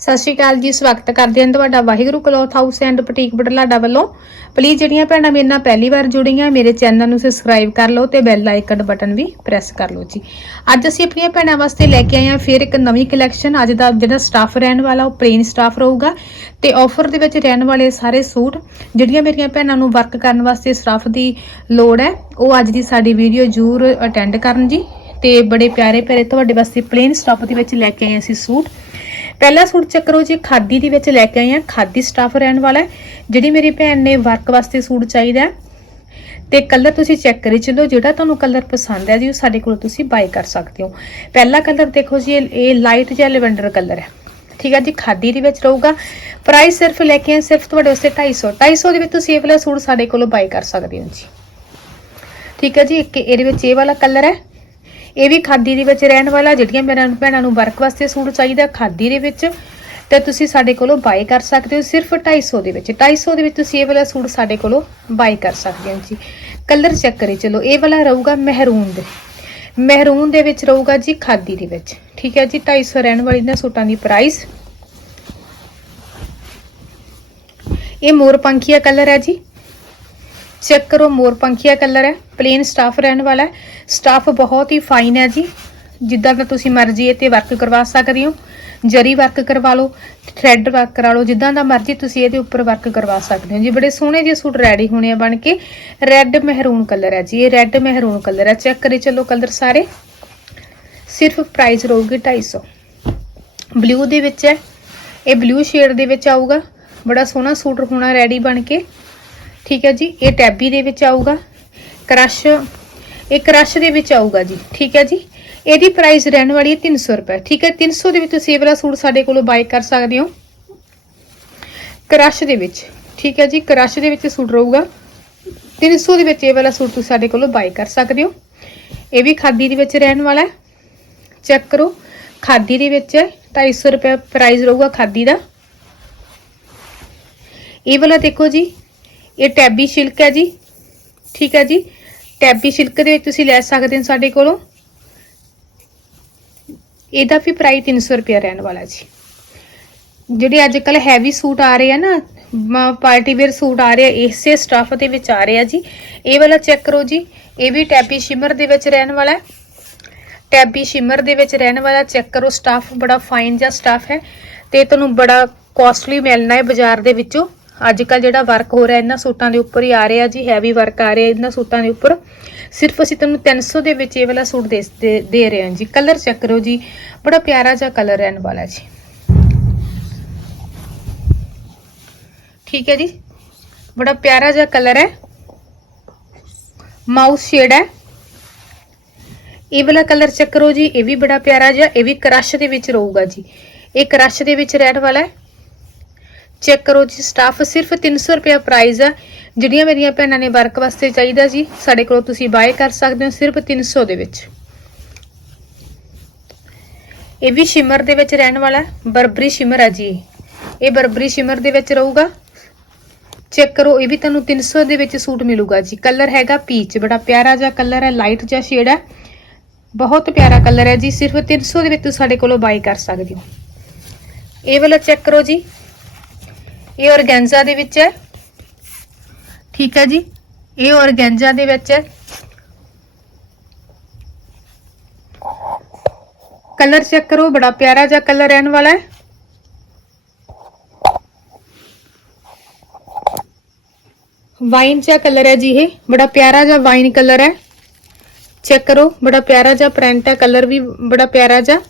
ਸਤਿ ਸ਼੍ਰੀ ਅਕਾਲ ਜੀ, ਸਵਾਗਤ ਕਰਦੇ ਹਾਂ ਤੁਹਾਡਾ Waheguru cloth house and boutique Budhlada ਵੱਲੋਂ। ਪਲੀਜ਼ ਜਿਹੜੀਆਂ ਭੈਣਾਂ ਮੇਰੇ ਨਾਲ ਪਹਿਲੀ ਵਾਰ ਜੁੜੀਆਂ, ਮੇਰੇ ਚੈਨਲ ਨੂੰ ਸਬਸਕ੍ਰਾਈਬ ਕਰ ਲਓ ਤੇ ਬੈਲ ਆਈਕਨ ਬਟਨ ਵੀ ਪ੍ਰੈਸ ਕਰ ਲਓ ਜੀ। ਅੱਜ ਅਸੀਂ ਆਪਣੀਆਂ ਭੈਣਾਂ ਵਾਸਤੇ ਲੈ ਕੇ ਆਏ ਹਾਂ ਫਿਰ ਇੱਕ ਨਵੀਂ ਕਲੈਕਸ਼ਨ ਅੱਜ ਦਾ ਜਿਹੜਾ ਸਟਾਫ ਰਹਿਣ ਵਾਲਾ, ਉਹ ਪਲੇਨ ਸਟਾਫ ਰਹੂਗਾ ਤੇ ਆਫਰ ਦੇ ਵਿੱਚ ਰਹਿਣ ਵਾਲੇ ਸਾਰੇ ਸੂਟ ਜਿਹੜੀਆਂ ਮੇਰੀਆਂ ਭੈਣਾਂ ਨੂੰ ਵਰਕ ਕਰਨ ਵਾਸਤੇ ਸਟਾਫ ਦੀ ਲੋੜ ਹੈ, ਉਹ ਅੱਜ ਦੀ ਸਾਡੀ ਵੀਡੀਓ ਜ਼ਰੂਰ ਅਟੈਂਡ ਕਰਨ ਜੀ ਤੇ ਬੜੇ ਪਿਆਰੇ ਪਿਆਰੇ ਤੁਹਾਡੇ ਵਾਸਤੇ ਪਲੇਨ ਸਟਾਫ ਦੇ ਵਿੱਚ ਲੈ ਕੇ ਆਏ ਅਸੀਂ ਸੂਟ। ਪਹਿਲਾ ਸੂਟ ਚੱਕਰੋ ਜੀ, ਖਾਦੀ ਦੇ ਵਿੱਚ ਲੈ ਕੇ ਆਏ ਆ। ਖਾਦੀ ਸਟਾਫ ਰਹਿਣ ਵਾਲਾ ਜਿਹੜੀ ਮੇਰੀ ਭੈਣ ਨੇ ਵਰਕ ਵਾਸਤੇ ਸੂਟ ਚਾਹੀਦਾ ਹੈ। ਤੇ ਕਲਰ ਤੁਸੀਂ ਚੈੱਕ ਕਰੀ ਚਲੋ, ਜਿਹੜਾ ਤੁਹਾਨੂੰ ਕਲਰ ਪਸੰਦ ਹੈ ਜੀ, ਉਹ ਸਾਡੇ ਕੋਲ ਤੁਸੀਂ ਬਾਈ ਕਰ ਸਕਦੇ ਹੋ। ਪਹਿਲਾ ਕਲਰ ਦੇਖੋ ਜੀ, ਇਹ- ਇਹ ਲਾਈਟ ਜਿਹਾ ਲੈਵੈਂਡਰ ਕਲਰ ਹੈ। ਠੀਕ ਹੈ ਜੀ, ਖਾਦੀ ਦੇ ਵਿੱਚ ਰਹੂਗਾ। ਪ੍ਰਾਈਸ ਸਿਰਫ ਲੈ ਕੇ ਆਏ, ਸਿਰਫ ਤੁਹਾਡੇ ਵਾਸਤੇ 250 250 ਦੇ ਵਿੱਚ ਤੁਸੀਂ ਇਹ ਵਾਲਾ ਸੂਟ ਸਾਡੇ ਕੋਲੋਂ ਬਾਈ ਕਰ ਸਕਦੇ ਹੋ ਜੀ। ਠੀਕ ਹੈ ਜੀ, ਇੱਕ ਇਹਦੇ ਵਿੱਚ ਇਹ ਵਾਲਾ ਕਲਰ ਹੈ। ਇਹ ਵੀ ਖਾਦੀ ਦੇ ਵਿੱਚ ਰਹਿਣ ਵਾਲਾ, ਜਿਹੜੀਆਂ ਮੇਰਾ ਭੈਣਾਂ ਨੂੰ ਵਰਕ ਵਾਸਤੇ ਸੂਟ ਚਾਹੀਦਾ, ਖਾਦੀ ਦੇ ਵਿੱਚ, ਤੇ ਤੁਸੀਂ ਸਾਡੇ ਕੋਲੋਂ ਬਾਈ ਕਰ ਸਕਦੇ ਹੋ ਸਿਰਫ 250 ਦੇ ਵਿੱਚ। 250 ਦੇ ਵਿੱਚ ਤੁਸੀਂ ਇਹ ਵਾਲਾ ਸੂਟ ਸਾਡੇ ਕੋਲੋਂ ਬਾਈ ਕਰ ਸਕਦੇ ਹੋ ਜੀ। ਕਲਰ ਚੈੱਕ ਕਰੇ, ਚਲੋ, ਇਹ ਵਾਲਾ ਰਹੂਗਾ ਮਹਿਰੂਨ ਦੇ। ਮਹਿਰੂਨ ਦੇ ਵਿੱਚ ਰਹੂਗਾ ਜੀ ਖਾਦੀ ਦੇ ਵਿੱਚ। ਠੀਕ ਹੈ ਜੀ 250 ਰਹਿਣ ਵਾਲੀ ਇਹਨਾਂ ਸੂਟਾਂ ਦੀ ਪ੍ਰਾਈਸ ਇਹ ਮੋਰਪੰਖੀਆ ਕਲਰ ਹੈ ਜੀ। ਚੈੱਕ ਕਰੋ, ਮੋਰ ਪੰਖੀਆ ਕਲਰ ਹੈ ਪਲੇਨ ਸਟਾਫ ਰਹਿਣ ਵਾਲਾ ਹੈ। ਸਟਾਫ ਬਹੁਤ ਹੀ ਫਾਈਨ ਹੈ ਜੀ। ਜਿੱਦਾਂ ਦਾ ਤੁਸੀਂ ਮਰਜ਼ੀ ਇਹ ਤੇ ਵਰਕ ਕਰਵਾ ਸਕਦੇ ਹੋ। ਜਰੀ ਵਰਕ ਕਰਵਾ ਲਓ ਥ੍ਰੈਡ ਵਰਕ ਕਰਾ ਲਓ, ਜਿੱਦਾਂ ਦਾ ਮਰਜ਼ੀ ਤੁਸੀਂ ਇਹਦੇ ਉੱਪਰ ਵਰਕ ਕਰਵਾ ਸਕਦੇ ਹੋ ਜੀ। ਬੜੇ ਸੋਹਣੇ ਜਿਹੇ ਸੂਟ ਰੈਡੀ ਹੋਣੇ ਆ ਬਣ ਕੇ। ਰੈੱਡ ਮਹਿਰੂਨ ਕਲਰ ਹੈ ਜੀ, ਇਹ ਰੈੱਡ ਮਹਿਰੂਨ ਕਲਰ ਹੈ। ਚੈੱਕ ਕਰੀ ਚੱਲੋ ਕਲਰ ਸਾਰੇ। ਸਿਰਫ ਪ੍ਰਾਈਸ ਰਹੂਗੀ 250 ਬਲੂ ਦੇ ਵਿੱਚ ਹੈ। ਇਹ ਬਲੂ ਸ਼ੇਡ ਦੇ ਵਿੱਚ ਆਊਗਾ। ਬੜਾ ਸੋਹਣਾ ਸੂਟ ਹੋਣਾ ਰੈਡੀ ਬਣ ਕੇ। ਠੀਕ ਹੈ ਜੀ, ਇਹ ਟੈਬੀ ਦੇ ਵਿੱਚ ਆਊਗਾ, ਕ੍ਰਸ਼, ਇਹ ਕ੍ਰਸ਼ ਦੇ ਵਿੱਚ ਆਊਗਾ ਜੀ, ਠੀਕ ਹੈ ਜੀ। ਇਹਦੀ ਪ੍ਰਾਈਸ ਰਹਿਣ ਵਾਲੀ ਹੈ 300 ਰੁਪਏ, ਠੀਕ ਹੈ। 300 ਦੇ ਵਿੱਚ ਤੁਸੀਂ ਇਹ ਵਾਲਾ ਸੂਟ ਸਾਡੇ ਕੋਲੋਂ ਬਾਈ ਕਰ ਸਕਦੇ ਹੋ। ਕ੍ਰਸ਼ ਦੇ ਵਿੱਚ, ਠੀਕ ਹੈ ਜੀ, ਕ੍ਰਸ਼ ਦੇ ਵਿੱਚ ਸੂਟ ਰਹੂਗਾ। 300 ਦੇ ਵਿੱਚ ਇਹ ਵਾਲਾ ਸੂਟ ਤੁਸੀਂ ਸਾਡੇ ਕੋਲੋਂ ਬਾਈ ਕਰ ਸਕਦੇ ਹੋ। ਇਹ ਵੀ ਖਾਦੀ ਦੇ ਵਿੱਚ ਰਹਿਣ ਵਾਲਾ ਹੈ। ਚੈੱਕ ਕਰੋ, ਖਾਦੀ ਦੇ ਵਿੱਚ ਹੈ 250 ਰੁਪਏ ਪ੍ਰਾਈਸ ਰਹੂਗਾ ਖਾਦੀ ਦਾ। ਇਹ ਵਾਲਾ ਦੇਖੋ ਜੀ ਇਹ ਟੈਬੀ ਸਿਲਕ ਹੈ ਜੀ। ਠੀਕ ਹੈ ਜੀ। ਟੈਬੀ ਸਿਲਕ ਦੇ ਵਿੱਚ ਤੁਸੀਂ ਲੈ ਸਕਦੇ ਹੋ ਸਾਡੇ ਕੋਲੋਂ। ਇਹਦਾ ਵੀ ਪ੍ਰਾਈਸ 300 ਰੁਪਏ ਰਹਿਣ ਵਾਲਾ ਜੀ। ਜਿਹੜੇ ਅੱਜ ਕੱਲ ਹੈਵੀ ਸੂਟ ਆ ਰਹੇ ਆ ਨਾ ਪਾਰਟੀ ਵੇਅਰ ਸੂਟ ਆ ਰਹੇ ਆ, ਇਸੇ ਸਟਫ ਦੇ ਵਿੱਚ ਆ ਰਹੇ ਆ ਜੀ। ਇਹ ਵਾਲਾ ਚੈੱਕ ਕਰੋ ਜੀ। ਇਹ ਵੀ ਟੈਬੀ ਸ਼ਿਮਰ ਦੇ ਵਿੱਚ ਰਹਿਣ ਵਾਲਾ ਹੈ। ਟੈਬੀ ਸ਼ਿਮਰ ਦੇ ਵਿੱਚ ਰਹਿਣ ਵਾਲਾ ਚੈੱਕ ਕਰੋ। ਸਟਾਫ ਬੜਾ ਫਾਈਨ ਜਿਹਾ ਸਟਾਫ ਹੈ। ਤੇ ਤੁਹਾਨੂੰ ਬੜਾ ਕਾਸਟਲੀ ਮਿਲਣਾ ਹੈ ਬਾਜ਼ਾਰ ਦੇ ਵਿੱਚੋਂ। ਅੱਜ ਕੱਲ ਜਿਹੜਾ ਵਰਕ ਹੋ ਰਿਹਾ, ਇਹਨਾਂ ਸੂਟਾਂ ਦੇ ਉੱਪਰ ਹੀ ਆ ਰਿਹਾ ਜੀ ਹੈਵੀ ਵਰਕ ਆ ਰਿਹਾ ਇਹਨਾਂ ਸੂਟਾਂ ਦੇ ਉੱਪਰ। ਸਿਰਫ ਅਸੀਂ ਤੁਹਾਨੂੰ 300 ਦੇ ਵਿੱਚ ਇਹ ਵਾਲਾ ਸੂਟ ਦੇ, ਦੇ- ਰਹੇ ਹਾਂ ਜੀ। ਕਲਰ ਚੈੱਕ ਕਰੋ ਜੀ, ਬੜਾ ਪਿਆਰਾ ਜਿਹਾ ਕਲਰ ਰਹਿਣ ਵਾਲਾ ਜੀ। ਠੀਕ ਹੈ ਜੀ? ਬੜਾ ਪਿਆਰਾ ਜਿਹਾ ਕਲਰ ਹੈ। ਮਾਊਸ ਸ਼ੇਡ ਹੈ। ਇਹ ਵਾਲਾ ਕਲਰ ਚੈੱਕ ਕਰੋ ਜੀ, ਇਹ ਵੀ ਬੜਾ ਪਿਆਰਾ ਜਿਹਾ, ਇਹ ਵੀ ਕ੍ਰਸ਼ ਦੇ ਵਿੱਚ ਰਹੂਗਾ ਜੀ। ਇਹ ਕ੍ਰਸ਼ ਦੇ ਵਿੱਚ ਰਹਿਣ ਵਾਲਾ ਹੈ। ਚੈੱਕ ਕਰੋ ਜੀ, ਸਟਾਫ ਸਿਰਫ 300 ਰੁਪਏ ਪ੍ਰਾਈਸ ਆ, ਜਿਹੜੀਆਂ ਮੇਰੀਆਂ ਭੈਣਾਂ ਨੇ ਵਰਕ ਵਾਸਤੇ ਚਾਹੀਦਾ ਜੀ, ਸਾਡੇ ਕੋਲੋਂ ਤੁਸੀਂ ਬਾਏ ਕਰ ਸਕਦੇ ਹੋ ਸਿਰਫ 300 ਦੇ ਵਿੱਚ। ਇਹ ਵੀ ਸ਼ਿਮਰ ਦੇ ਵਿੱਚ ਰਹਿਣ ਵਾਲਾ, ਬਰਬਰੀ ਸ਼ਿਮਰ ਹੈ ਜੀ। ਇਹ। ਇਹ ਬਰਬਰੀ ਸ਼ਿਮਰ ਦੇ ਵਿੱਚ ਰਹੂਗਾ। ਚੈੱਕ ਕਰੋ, ਇਹ ਵੀ ਤੁਹਾਨੂੰ 300 ਦੇ ਵਿੱਚ ਸੂਟ ਮਿਲੂਗਾ ਜੀ। ਕਲਰ ਹੈਗਾ ਪੀਚ ਬੜਾ ਪਿਆਰਾ ਜਿਹਾ ਕਲਰ ਹੈ ਲਾਈਟ ਜਿਹਾ ਸ਼ੇਡ ਹੈ। ਬਹੁਤ ਪਿਆਰਾ ਕਲਰ ਹੈ ਜੀ, ਸਿਰਫ 300 ਦੇ ਵਿੱਚ ਤੁਸੀਂ ਸਾਡੇ ਕੋਲੋਂ ਬਾਈ ਕਰ ਸਕਦੇ ਹੋ। ਇਹ ਵਾਲਾ ਚੈੱਕ ਕਰੋ ਜੀ ਇਹ ਔਰਗੈਂਜ਼ਾ ਦੇ ਵਿੱਚ ਹੈ। ਠੀਕ ਹੈ ਜੀ। ਇਹ ਔਰਗੈਂਜ਼ਾ ਦੇ ਵਿੱਚ ਹੈ। ਕਲਰ ਚੈੱਕ ਕਰੋ, ਬੜਾ ਪਿਆਰਾ ਜਿਹਾ ਕਲਰ ਰਹਿਣ ਵਾਲਾ ਹੈ। ਵਾਈਨ ਜਿਹਾ ਕਲਰ ਹੈ ਜੀ ਇਹ। ਬੜਾ ਪਿਆਰਾ ਜਿਹਾ ਵਾਈਨ ਕਲਰ ਹੈ। ਚੈੱਕ ਕਰੋ, ਬੜਾ ਪਿਆਰਾ ਜਿਹਾ ਪ੍ਰਿੰਟ ਹੈ। ਕਲਰ ਵੀ ਬੜਾ ਪਿਆਰਾ ਜਿਹਾ।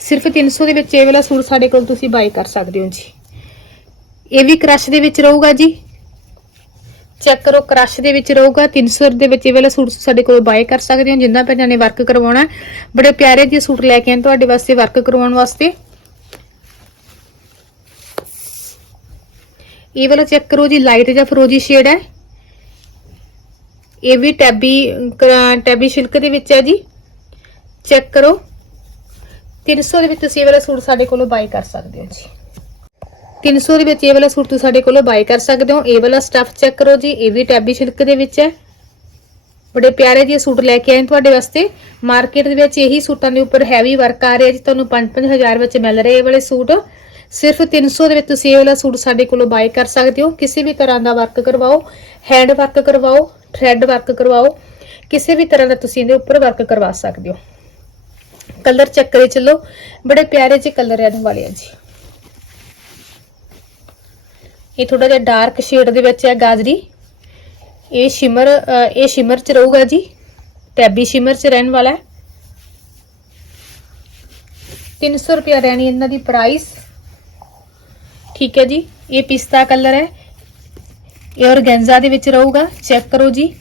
ਸਿਰਫ 300 ਦੇ ਵਿੱਚ ਇਹ ਵਾਲਾ ਸੂਟ ਸਾਡੇ ਕੋਲ ਤੁਸੀਂ ਬਾਈ ਕਰ ਸਕਦੇ ਹੋ ਜੀ। ਇਹ ਵੀ ਕ੍ਰਸ਼ ਦੇ ਵਿੱਚ ਰਹੂਗਾ ਜੀ? ਚੈੱਕ ਕਰੋ ਕ੍ਰਸ਼ ਦੇ ਵਿੱਚ ਰਹੂਗਾ। 300 ਦੇ ਵਿੱਚ ਇਹ ਵਾਲਾ ਸੂਟ ਸਾਡੇ ਕੋਲ ਬਾਏ ਕਰ ਸਕਦੇ ਹੋ, ਜਿੰਨਾ ਭੈਣਾਂ ਨੇ ਵਰਕ ਕਰਵਾਉਣਾ ਬੜੇ ਪਿਆਰੇ ਜਿਹੇ ਸੂਟ ਲੈ ਕੇ ਆਏ ਤੁਹਾਡੇ ਵਾਸਤੇ ਵਰਕ ਕਰਵਾਉਣ ਵਾਸਤੇ। ਇਹ ਵਾਲਾ ਚੈੱਕ ਕਰੋ ਜੀ ਲਾਈਟ ਜਾਂ ਫਰੋਜੀ ਸ਼ੇਡ ਹੈ। ਇਹ ਵੀ ਟੈਬੀ ਟੈਬੀ ਸਿਲਕ ਦੇ ਵਿੱਚ ਹੈ ਜੀ। ਚੈੱਕ ਕਰੋ। 300 ਦੇ ਵਿੱਚ ਤੁਸੀਂ ਇਹ ਵਾਲਾ ਸੂਟ ਸਾਡੇ ਕੋਲੋਂ ਬਾਈ ਕਰ ਸਕਦੇ ਹੋ ਜੀ। 300 ਦੇ ਵਿੱਚ ਇਹ ਵਾਲਾ ਸੂਟ ਤੁਸੀਂ ਸਾਡੇ ਕੋਲੋਂ ਬਾਈ ਕਰ ਸਕਦੇ ਹੋ। ਇਹ ਵਾਲਾ ਸਟੱਫ ਚੈੱਕ ਕਰੋ ਜੀ, ਇਹ ਵੀ ਟੈਬੀ ਸਿਲਕ ਦੇ ਵਿੱਚ ਹੈ। ਬੜੇ ਪਿਆਰੇ ਜਿਹੇ ਸੂਟ ਲੈ ਕੇ ਆਏ ਤੁਹਾਡੇ ਵਾਸਤੇ। ਮਾਰਕੀਟ ਦੇ ਵਿੱਚ ਇਹੀ ਸੂਟਾਂ ਦੇ ਉੱਪਰ ਹੈਵੀ ਵਰਕ ਆ ਰਿਹਾ ਜੀ, ਤੁਹਾਨੂੰ 5-5000 ਵਿੱਚ ਮਿਲ ਰਹੇ ਇਹ ਵਾਲੇ ਸੂਟ। ਸਿਰਫ 300 ਦੇ ਵਿੱਚ ਤੁਸੀਂ ਇਹ ਵਾਲਾ ਸੂਟ ਸਾਡੇ ਕੋਲੋਂ ਬਾਈ ਕਰ ਸਕਦੇ ਹੋ। ਕਿਸੇ ਵੀ ਤਰ੍ਹਾਂ ਦਾ ਵਰਕ ਕਰਵਾਓ ਹੈਂਡ ਵਰਕ ਕਰਵਾਓ ਥ੍ਰੈਡ ਵਰਕ ਕਰਵਾਓ, ਕਿਸੇ ਵੀ ਤਰ੍ਹਾਂ ਦਾ ਤੁਸੀਂ ਇਹਦੇ ਉੱਪਰ ਵਰਕ ਕਰਵਾ ਸਕਦੇ ਹੋ। ਕਲਰ ਚੈੱਕ ਕਰੇ ਚੱਲੋ। ਬੜੇ ਪਿਆਰੇ ਜਿਹੇ ਕਲਰ ਇਹਨਾਂ ਵਾਲੇ ਆ ਜੀ। ਇਹ ਥੋੜਾ ਜਿਹਾ ਡਾਰਕ ਸ਼ੇਡ ਦੇ ਵਿੱਚ ਹੈ ਗਾਜਰੀ। ਇਹ ਸ਼ਿਮਰ ਇਹ ਸ਼ਿਮਰ ਚ ਰਹੂਗਾ ਜੀ। ਟੈਬੀ ਸ਼ਿਮਰ ਚ ਰਹਿਣ ਵਾਲਾ ਹੈ। 300 ਰੁਪਿਆ ਰਹਿਣੀ ਇਹਨਾਂ ਦੀ ਪ੍ਰਾਈਸ ਠੀਕ ਹੈ ਜੀ, ਇਹ ਪਿਸਤਾ ਕਲਰ ਹੈ। ਇਹ ਔਰਗੈਂਜ਼ਾ ਦੇ ਵਿੱਚ ਰਹੂਗਾ ਚੈੱਕ ਕਰੋ ਜੀ।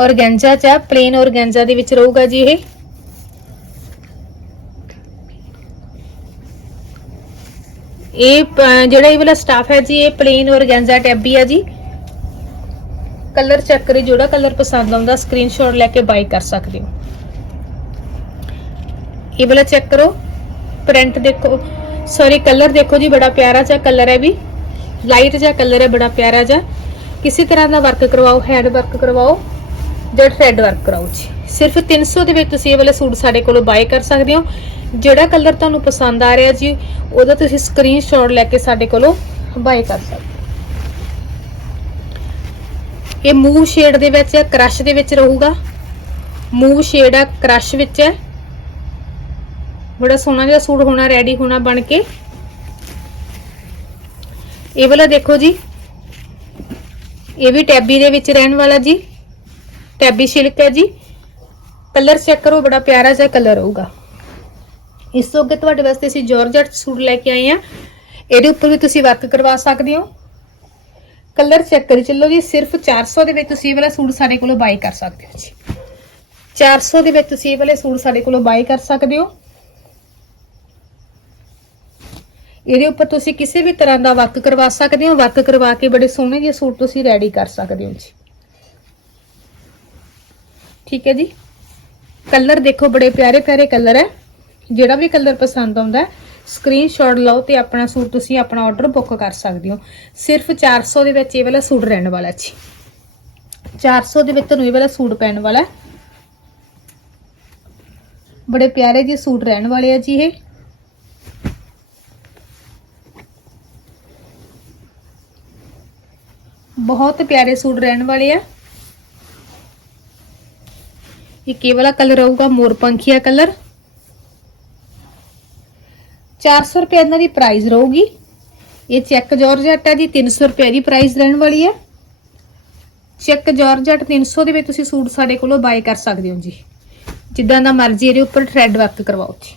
ਔਰਗੈਂਜ਼ਾ ਚ ਹੈ ਪਲੇਨ ਔਰਗੈਂਜ਼ਾ ਦੇ ਵਿੱਚ ਰਹੂਗਾ ਜੀ ਇਹ। ਇਹ ਜਿਹੜਾ ਇਹ ਵਾਲਾ ਸਟਾਫ ਹੈ ਜੀ, ਇਹ ਪਲੇਨ ਔਰਗੈਂਜ਼ਾ ਟੈਬੀ ਹੈ ਜੀ। ਕਲਰ ਚੈੱਕ ਕਰੀ ਜਿਹੜਾ ਕਲਰ ਪਸੰਦ ਆਉਂਦਾ ਸਕਰੀਨਸ਼ਾਟ ਲੈ ਕੇ ਬਾਈ ਕਰ ਸਕਦੇ ਹੋ। ਇਹ ਵਾਲਾ ਚੈੱਕ ਕਰੋ। ਪ੍ਰਿੰਟ ਦੇਖੋ। ਸੌਰੀ ਕਲਰ ਦੇਖੋ ਜੀ, ਬੜਾ ਪਿਆਰਾ ਜਿਹਾ ਕਲਰ ਹੈ ਵੀ। ਲਾਈਟ ਜਿਹਾ ਕਲਰ ਹੈ, ਬੜਾ ਪਿਆਰਾ ਜਿਹਾ। ਕਿਸੇ ਤਰ੍ਹਾਂ ਦਾ ਵਰਕ ਕਰਵਾਓ ਹੈਂਡ ਵਰਕ ਕਰਵਾਓ, ਜਾਂ ਥ੍ਰੈਡ ਵਰਕ ਕਰਾਓ ਜੀ। ਸਿਰਫ 300 ਦੇ ਵਿੱਚ ਤੁਸੀਂ ਇਹ ਵਾਲੇ ਸੂਟ ਸਾਡੇ ਕੋਲੋਂ ਬਾਏ ਕਰ ਸਕਦੇ ਹੋ। ਜਿਹੜਾ ਕਲਰ ਤੁਹਾਨੂੰ ਪਸੰਦ ਆ ਰਿਹਾ ਜੀ, ਉਹਦਾ ਤੁਸੀਂ ਸਕਰੀਨਸ਼ਾਟ ਲੈ ਕੇ ਸਾਡੇ ਕੋਲੋਂ ਬਾਏ ਕਰ ਸਕਦੇ ਇਹ ਮੂਵ ਸ਼ੇਡ ਦੇ ਵਿੱਚ ਹੈ ਕ੍ਰਸ਼ ਦੇ ਵਿੱਚ ਰਹੂਗਾ। ਮੂਵ ਸ਼ੇਡ ਹੈ ਕ੍ਰਸ਼ ਵਿੱਚ ਹੈ। ਬੜਾ ਸੋਹਣਾ ਜਿਹਾ ਸੂਟ ਹੋਣਾ ਰੈਡੀ ਹੋਣਾ ਬਣ ਕੇ। ਇਹ ਵਾਲਾ ਦੇਖੋ ਜੀ। ਇਹ ਵੀ ਟੈਬੀ ਦੇ ਵਿੱਚ ਰਹਿਣ ਵਾਲਾ ਜੀ। ਟੈਬੀ ਸਿਲਕ ਹੈ ਜੀ। ਕਲਰ ਚੈੱਕ ਕਰੋ, ਬੜਾ ਪਿਆਰਾ ਜਿਹਾ ਕਲਰ ਹੋਊਗਾ। ਇਸ ਤੋਂ ਅੱਗੇ ਤੁਹਾਡੇ ਵਾਸਤੇ ਅਸੀਂ ਜਾਰਜਟ ਸੂਟ ਲੈ ਕੇ ਆਏ ਆ ਇਹਦੇ ਉੱਪਰ ਵੀ ਤੁਸੀਂ ਵਰਕ ਕਰਵਾ ਸਕਦੇ ਹੋ। ਕਲਰ ਚੈੱਕ ਕਰੀ ਚੱਲੋ ਜੀ, ਸਿਰਫ 400 ਦੇ ਵਿੱਚ ਤੁਸੀਂ ਇਹ ਵਾਲਾ ਸੂਟ ਸਾਡੇ ਕੋਲੋਂ ਬਾਈ ਕਰ ਸਕਦੇ ਹੋ ਜੀ। 400 ਦੇ ਵਿੱਚ ਤੁਸੀਂ ਇਹ ਵਾਲੇ ਸੂਟ ਸਾਡੇ ਕੋਲੋਂ ਬਾਈ ਕਰ ਸਕਦੇ ਹੋ। ਇਹਦੇ ਉੱਪਰ ਤੁਸੀਂ ਕਿਸੇ ਵੀ ਤਰ੍ਹਾਂ ਦਾ ਵਰਕ ਕਰਵਾ ਸਕਦੇ ਹੋ। ਵਰਕ ਕਰਵਾ ਕੇ ਬੜੇ ਸੋਹਣੇ ਜਿਹੇ ਸੂਟ ਤੁਸੀਂ ਰੈਡੀ ਕਰ ਸਕਦੇ ਹੋ ਜੀ। ਠੀਕ ਹੈ ਜੀ। ਕਲਰ ਦੇਖੋ ਬੜੇ ਪਿਆਰੇ ਪਿਆਰੇ ਕਲਰ ਹੈ। ਜਿਹੜਾ ਵੀ ਕਲਰ ਪਸੰਦ ਆਉਂਦਾ ਹੈ ਸਕਰੀਨਸ਼ਾਟ ਲਓ ਤੇ ਆਪਣਾ ਸੂਟ ਤੁਸੀਂ ਆਪਣਾ ਆਰਡਰ ਬੁੱਕ ਕਰ ਸਕਦੇ ਹੋ। ਸਿਰਫ 400 ਦੇ ਵਿੱਚ ਇਹ ਵਾਲਾ ਸੂਟ ਰਹਿਣ ਵਾਲਾ ਜੀ। 400 ਦੇ ਵਿੱਚ ਤੁਹਾਨੂੰ ਇਹ ਵਾਲਾ ਸੂਟ ਪੈਣ ਵਾਲਾ ਬੜੇ ਪਿਆਰੇ ਜਿਹੇ ਸੂਟ ਰਹਿਣ ਵਾਲੇ ਆ ਜੀ ਇਹ। ਬਹੁਤ ਪਿਆਰੇ ਸੂਟ ਰਹਿਣ ਵਾਲੇ ਆ। ਇਹ ਕੀ ਵਾਲਾ ਕਲਰ ਆਊਗਾ ਮੋਰਪੰਖੀਆ ਕਲਰ। 400 ਰੁਪਏ ਇਹਨਾਂ ਦੀ ਪ੍ਰਾਈਸ ਰਹੂਗੀ। ਇਹ ਚੈੱਕ ਜਾਰਜਟ ਹੈ ਜੀ 300 ਰੁਪਏ ਦੀ ਪ੍ਰਾਈਸ ਰਹਿਣ ਵਾਲੀ ਹੈ। ਚੈੱਕ ਜਾਰਜਟ 300 ਦੇ ਵਿੱਚ ਤੁਸੀਂ ਸੂਟ ਸਾਡੇ ਕੋਲੋਂ ਬਾਈ ਕਰ ਸਕਦੇ ਹੋ ਜੀ। ਜਿੱਦਾਂ ਦਾ ਮਰਜ਼ੀ ਇਹਦੇ ਉੱਪਰ ਥ੍ਰੈਡ ਵਰਕ ਕਰਵਾਓ ਜੀ।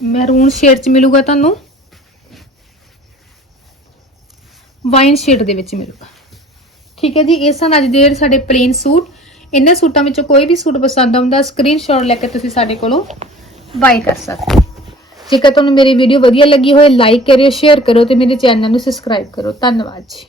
ਮੈਰੂਨ ਸ਼ੇਡ ਚ ਮਿਲੂਗਾ ਤੁਹਾਨੂੰ। ਵਾਈਨ ਸ਼ੇਡ ਦੇ ਵਿੱਚ ਮਿਲੂਗਾ। ਠੀਕ ਹੈ ਜੀ, ਇਹ ਸਨ ਅੱਜ ਦੇ ਸਾਡੇ ਪਲੇਨ ਸੂਟ। ਇਹਨਾਂ ਸੂਟਾਂ ਵਿੱਚੋਂ ਕੋਈ ਵੀ ਸੂਟ ਪਸੰਦ ਆਉਂਦਾ ਸਕਰੀਨਸ਼ਾਟ ਲੈ ਕੇ ਤੁਸੀਂ ਸਾਡੇ ਕੋਲੋਂ ਬਾਈ ਕਰ ਸਕਦੇ ਹੋ। ਜੇਕਰ ਤੁਹਾਨੂੰ ਮੇਰੀ ਵੀਡੀਓ ਵਧੀਆ ਲੱਗੀ ਹੋਏ ਲਾਈਕ ਕਰਿਓ ਸ਼ੇਅਰ ਕਰੋ ਤੇ ਮੇਰੇ ਚੈਨਲ ਨੂੰ ਸਬਸਕ੍ਰਾਈਬ ਕਰੋ ਧੰਨਵਾਦ ਜੀ।